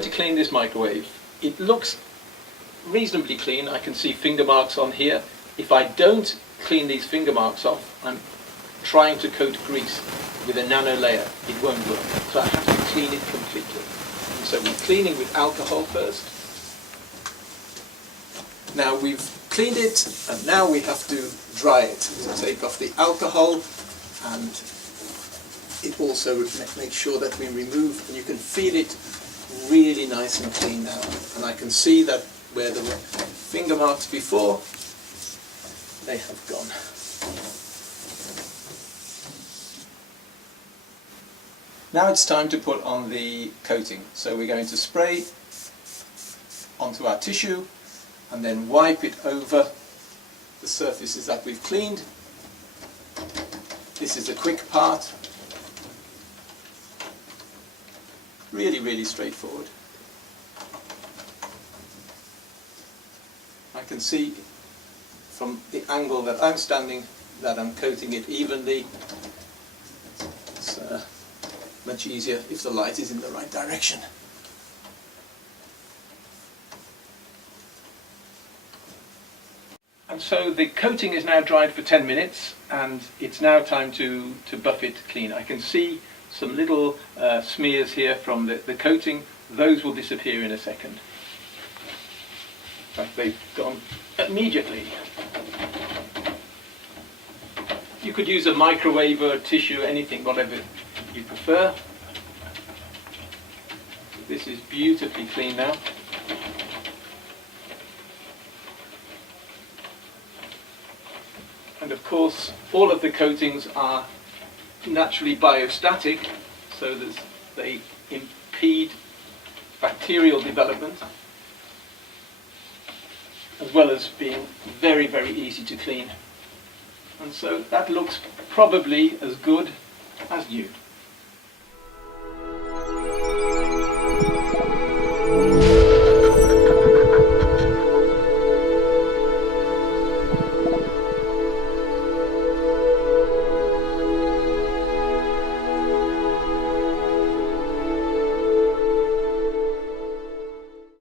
going to clean this microwave. It looks reasonably clean. I can see finger marks on here. If I don't clean these finger marks off, I'm trying to coat grease with a nano layer. It won't work. So I have to clean it completely. And so we're cleaning with alcohol first. Now we've cleaned it, and now we have to dry it. So take off the alcohol, and it also makes sure that we remove, and you can feel it really nice and clean now. And I can see that where there were finger marks before, they have gone. Now it's time to put on the coating. So we're going to spray onto our tissue and then wipe it over the surfaces that we've cleaned. This is a quick part. Really, really straightforward. I can see from the angle that I'm standing that I'm coating it evenly. It's much easier if the light is in the right direction. And so the coating is now dried for 10 minutes, and it's now time to buff it clean. I can see some little smears here from the coating. Those will disappear in a second. In fact, they've gone immediately. You could use a microwave or a tissue, anything, whatever you prefer. This is beautifully clean now. And of course, all of the coatings are naturally biostatic, so that they impede bacterial development, as well as being very, very easy to clean. And so that looks probably as good as new.